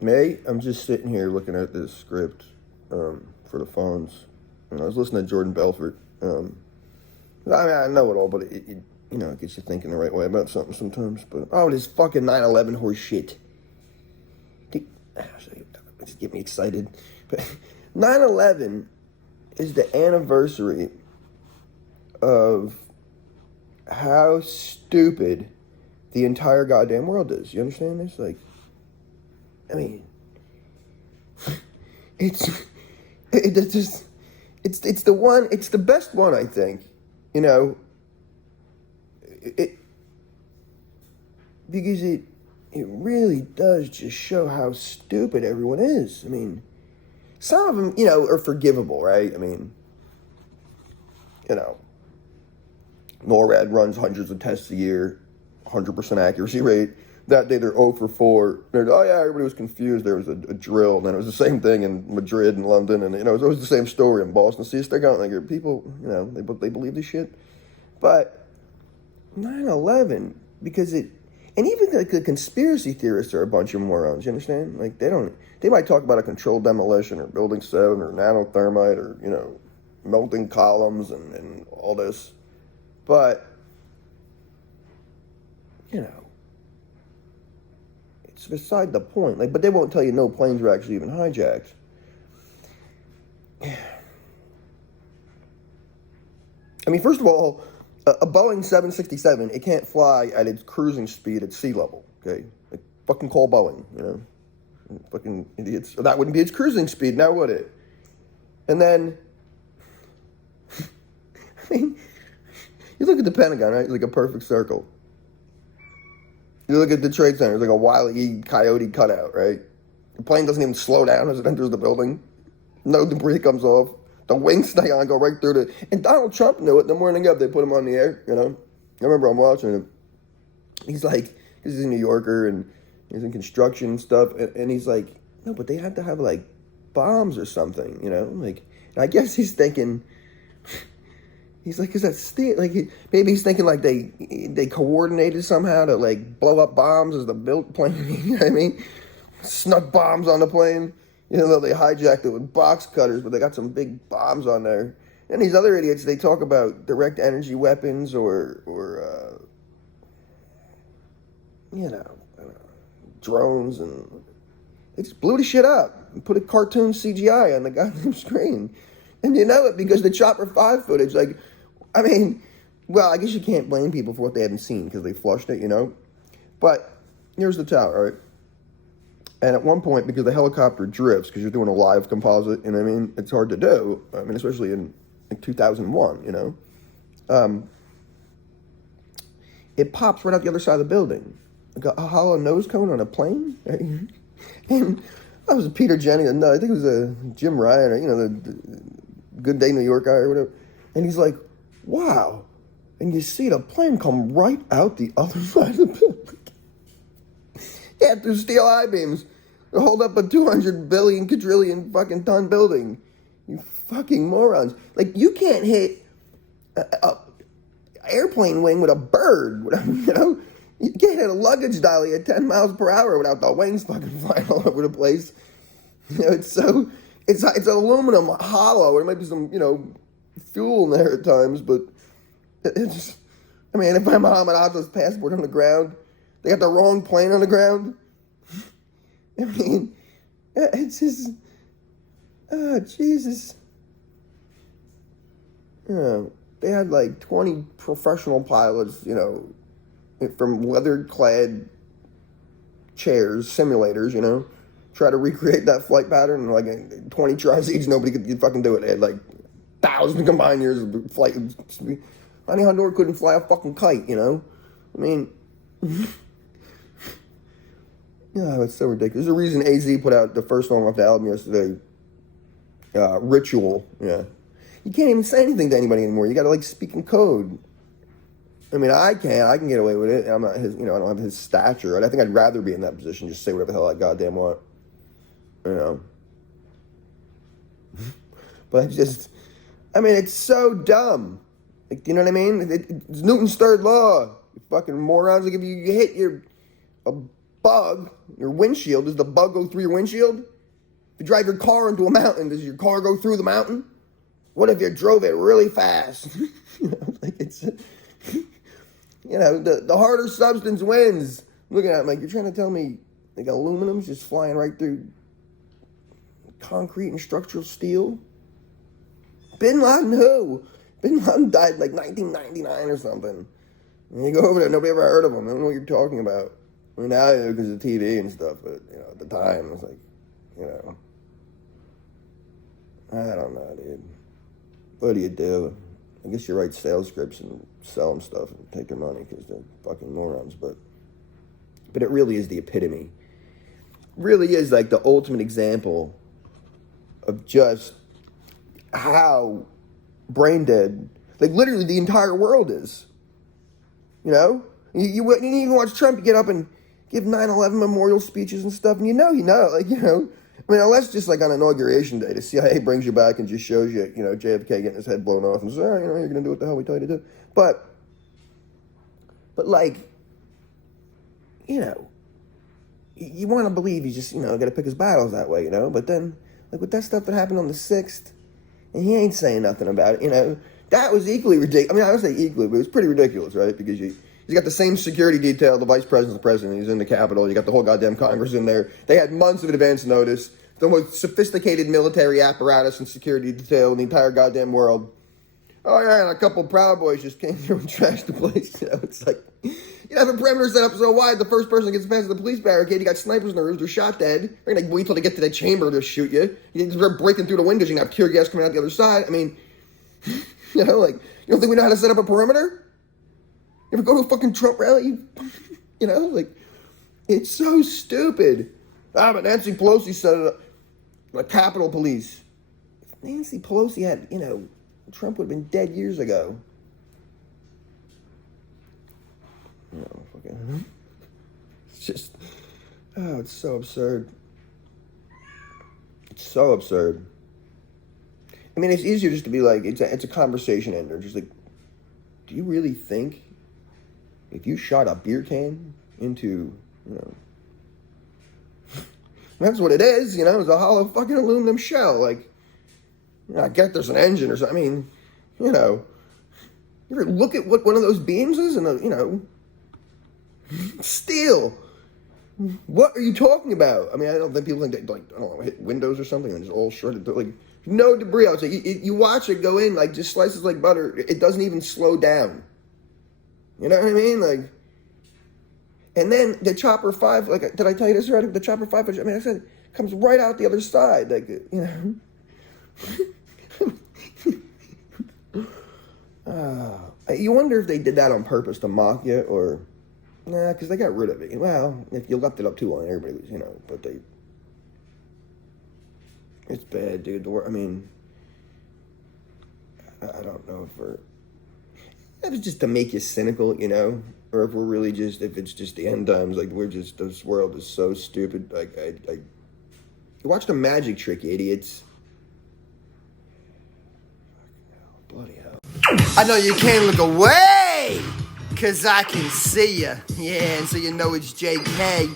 May, I'm just sitting here looking at this script for the phones. And I was listening to Jordan Belfort. I know it all, but it it gets you thinking the right way about something sometimes. But, this fucking 9/11 horse shit. Just get me excited. But 9/11 is the anniversary of how stupid the entire goddamn world is. You understand this? Like, I mean, it's the best one, I think. Because it really does just show how stupid everyone is. I mean, some of them, are forgivable, right? I mean, NORAD runs hundreds of tests a year, 100% accuracy rate. That day they're 0 for 4. Everybody was confused. There was a drill. And then it was the same thing in Madrid and London. And, it was always the same story in Boston. See, they're going, like, people, they believe this shit. But 9/11, because and even the conspiracy theorists are a bunch of morons, you understand? Like, they might talk about a controlled demolition or Building 7 or nanothermite or, melting columns and all this. But, it's beside the point. Like, but they won't tell you no planes were actually even hijacked. I mean, first of all, a Boeing 767, it can't fly at its cruising speed at sea level, okay? Like, fucking call Boeing, Fucking idiots. That wouldn't be its cruising speed, now would it? And then, I mean, you look at the Pentagon, right? It's like a perfect circle. You look at the Trade Center, it's like a Wile E. Coyote cutout, right? The plane doesn't even slow down as it enters the building. No debris comes off. The wings stay on, go right through and Donald Trump knew it the morning of. They put him on the air, I remember I'm watching him. He's like, he's a New Yorker and he's in construction and stuff. And he's like, no, but they had to have like bombs or something, Like, and I guess he's thinking, he's like, is that steel? Like, maybe he's thinking like they coordinated somehow to like blow up bombs as the built plane. You know what I mean? Snuck bombs on the plane. Though they hijacked it with box cutters, but they got some big bombs on there. And these other idiots, they talk about direct energy weapons or drones, and they just blew the shit up and put a cartoon CGI on the goddamn screen. And you know it because the Chopper 5 footage, like, I mean, well, I guess you can't blame people for what they haven't seen because they flushed it, But here's the tower, right? And at one point, because the helicopter drifts, because you're doing a live composite, it's hard to do. I mean, especially in 2001, it pops right out the other side of the building. Like a hollow nose cone on a plane. And that was Peter Jennings. No, I think it was Jim Ryan, or, the Good Day New York guy or whatever. And he's like, wow. And you see the plane come right out the other side of the building. Yeah, through steel I-beams to hold up a 200 billion quadrillion fucking ton building. You fucking morons. Like, you can't hit a airplane wing with a bird, You can't hit a luggage dolly at 10 miles per hour without the wings fucking flying all over the place. It's aluminum hollow. There might be some, fuel in there at times, but it's just, I mean, if I'm Muhammad Atta's passport on the ground, they got the wrong plane on the ground. I mean, it's just, oh, Jesus. They had like 20 professional pilots, from leather-clad chairs, simulators, try to recreate that flight pattern. And like 20 tri-seats, nobody could fucking do it. They had like 1,000 combined years of flight. Honey Honor couldn't fly a fucking kite, I mean... Yeah, it's so ridiculous. There's a reason AZ put out the first song off the album yesterday. Ritual. Yeah. You can't even say anything to anybody anymore. You gotta, like, speak in code. I mean, I can get away with it. I'm not his, I don't have his stature. And I think I'd rather be in that position, just say whatever the hell I goddamn want. But it's so dumb. Like, you know what I mean? It's Newton's third law. You fucking morons. Like, if you hit a bug, your windshield, does the bug go through your windshield? If you drive your car into a mountain, does your car go through the mountain? What if you drove it really fast? Like it's, the harder substance wins. Looking at it, like, you're trying to tell me like aluminum's just flying right through concrete and structural steel? Bin Laden who? Bin Laden died like 1999 or something. And you go over there, nobody ever heard of him. I don't know what you're talking about. I mean, now because of TV and stuff, but at the time it was like, I don't know, dude. What do you do? I guess you write sales scripts and sell them stuff and take their money because they're fucking morons. But it really is the epitome. Really is like the ultimate example of just how brain dead, like literally the entire world is. You even watch Trump get up and give 9/11 memorial speeches and stuff, and I mean, unless just like on Inauguration Day, the CIA brings you back and just shows you, JFK getting his head blown off and says, you're going to do what the hell we tell you to do. But like, you want to believe he's just, got to pick his battles that way, But then, like with that stuff that happened on the 6th, and he ain't saying nothing about it, that was equally ridiculous. I mean, I would say equally, but it was pretty ridiculous, right? Because he's got the same security detail, the vice president's the president, he's in the Capitol, you got the whole goddamn Congress in there. They had months of advance notice, the most sophisticated military apparatus and security detail in the entire goddamn world. Oh yeah, and a couple of Proud Boys just came through and trashed the place. It's like, you have a perimeter set up so wide, the first person that gets past the police barricade, you got snipers in the roofs, they're shot dead. They're gonna wait till they get to the chamber to shoot you. You just start breaking through the windows, you can have tear gas coming out the other side. I mean, you don't think we know how to set up a perimeter? You ever go to a fucking Trump rally? It's so stupid. But Nancy Pelosi set it up. The Capitol Police. If Nancy Pelosi had, Trump would have been dead years ago. It's just, it's so absurd. It's so absurd. I mean, it's easier just to be like, it's a conversation ender. Just like, do you really think if you shot a beer can into, that's what it is, it's a hollow fucking aluminum shell. Like, I get there's an engine or something. I mean, you ever look at what one of those beams is and, steel. What are you talking about? I mean, I don't think people think like, I don't know, hit windows or something and it's all shredded. Like, no debris. I was like, you watch it go in, like, just slices like butter. It doesn't even slow down. You know what I mean? Like, and then the Chopper 5, like, did I tell you this already? The Chopper 5, I mean, I said, comes right out the other side. Like, you wonder if they did that on purpose to mock you or, nah, because they got rid of it. Well, if you left it up too long, everybody was, but it's bad, dude. I mean, I don't know if it's just to make you cynical, or if we're really just, if it's just the end times, like this world is so stupid. Like, you watch the magic trick, you idiots. Bloody hell. I know you can't look away, 'cause I can see ya. Yeah, and so it's JK.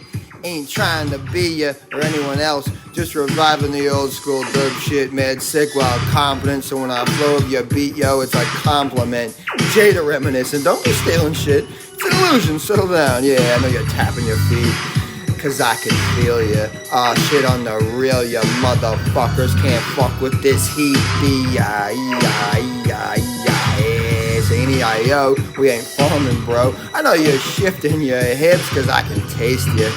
Ain't trying to be ya or anyone else, just reviving the old school dope shit, mad sick while confident. So when I flow of your beat, it's a compliment. Jada reminiscent, don't be stealing shit. It's an illusion, settle down. Yeah, I know you're tapping your feet, 'cause I can feel ya. Shit on the real, ya motherfuckers can't fuck with this heat. E-I-E-I-E-I-E-I-E-I-O, we ain't farming, bro. I know you're shifting your hips, 'cause I can taste you.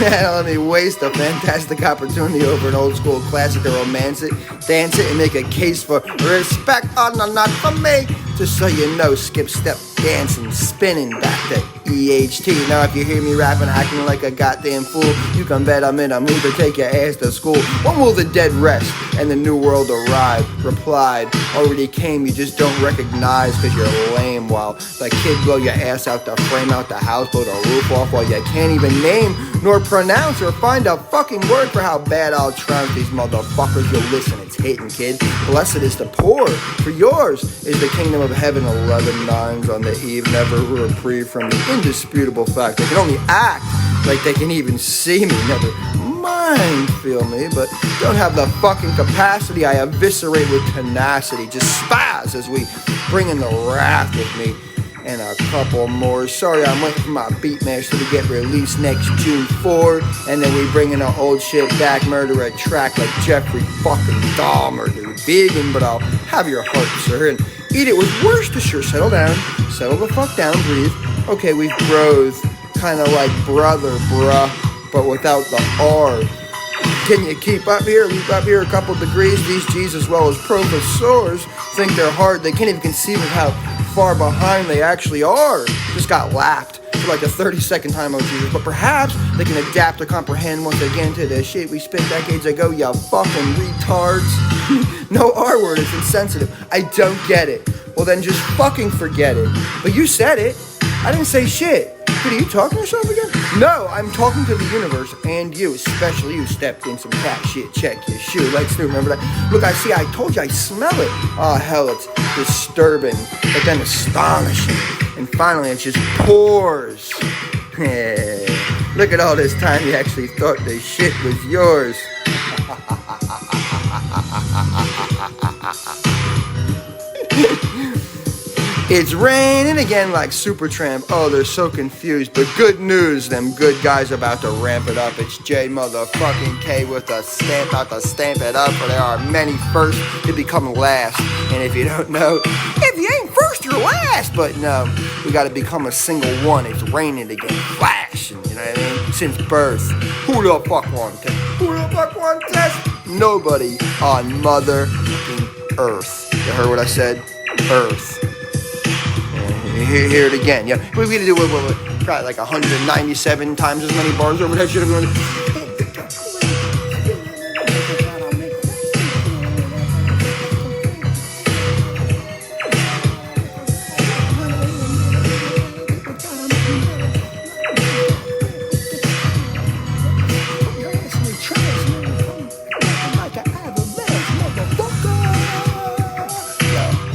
Let me waste a fantastic opportunity over an old school classic to romance it, dance it, and make a case for respect. Oh, no, not for me. Just so you know, skip, step, dancing, spinning back to EHT. Now if you hear me rapping, acting like a goddamn fool, you can bet I'm in a mood to take your ass to school. When will the dead rest and the new world arrive? Replied, already came, you just don't recognize 'cause you're lame. While the kid blow your ass out the frame, out the house, blow the roof off while you can't even name nor pronounce or find a fucking word for how bad I'll trounce these motherfuckers. You'll listen, it's hitting, kid. Blessed is the poor, for yours is the kingdom of heaven. 11 nines on the eve, never reprieve from the indisputable fact. They can only act like they can even see me, never mind feel me, but don't have the fucking capacity. I eviscerate with tenacity, just spaz as we bring in the wrath with me. And a couple more. Sorry, I'm waiting for my Beatmaster to get released next June 4. And then we bring in an old shit back murderer track like Jeffrey fucking Dahmer, dude. Vegan, but I'll have your heart, sir, and eat it with Worcestershire. Settle down. Settle the fuck down. Breathe. Okay, we've growth. Kind of like brother, bruh, but without the R. Can you keep up here? Leap up here a couple degrees. These G's as well as professors think they're hard. They can't even conceive of how far behind they actually are. Just got lapped for like the 32nd time, oh Jesus. But perhaps they can adapt or comprehend once again to the shit we spit decades ago, you fucking retards. No R word, it's insensitive. I don't get it. Well then just fucking forget it. But you said it. I didn't say shit. Dude, are you talking to yourself again? No, I'm talking to the universe and you, especially you stepped in some cat shit. Check your shoe. Let's remember that. Look, I told you I smell it. Oh, hell, it's disturbing, but then astonishing. And finally, it just pours. Look at all this time you actually thought the shit was yours. It's raining again like Supertramp. Oh, they're so confused. But good news, them good guys about to ramp it up. It's J motherfucking K with a stamp out to stamp it up. For there are many first to become last. And if you don't know, if you ain't first, you're last. But no, we gotta become a single one. It's raining again. Flash. You know what I mean? Since birth. Who the fuck won test? Who the fuck won test? Nobody on Mother Earth. You heard what I said? Earth. Hear it again. Yeah, we're gonna do probably like 197 times as many bars over that shit.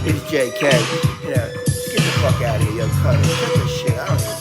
It's JK. You know. Fuck out of here, yo, cut it. Shut this shit. I don't even